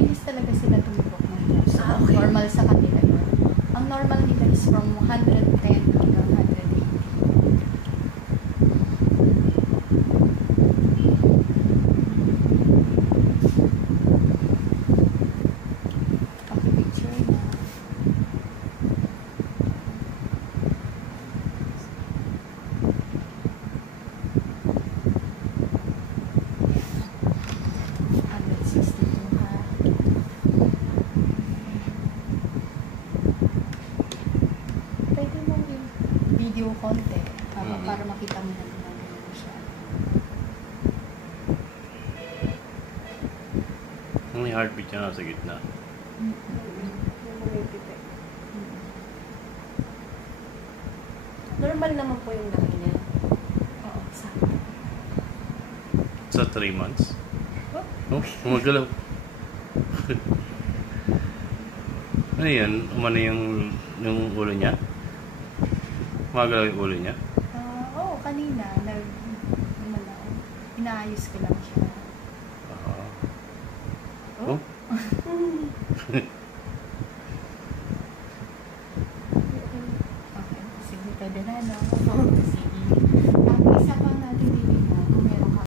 mabilis talaga sila tumibok ng nurse. So, Okay. normal sa kanila yun. Ang normal nila is from 110 hanggang 180. Paki-picture na. Pwede mo yung video konti para makita mo na gano'n siya. May heartbeat niya nasa gitna. Normal naman po yung laki niya. Oo, sakto. Sa 3 months. Oh, Oh, umagalaw. Ano yan? Umano yung ulo niya? Umagalaw yung ulo niya? oo, kanina, inaayos ko lang siya. Oh? Okay, sige, pwede na, no?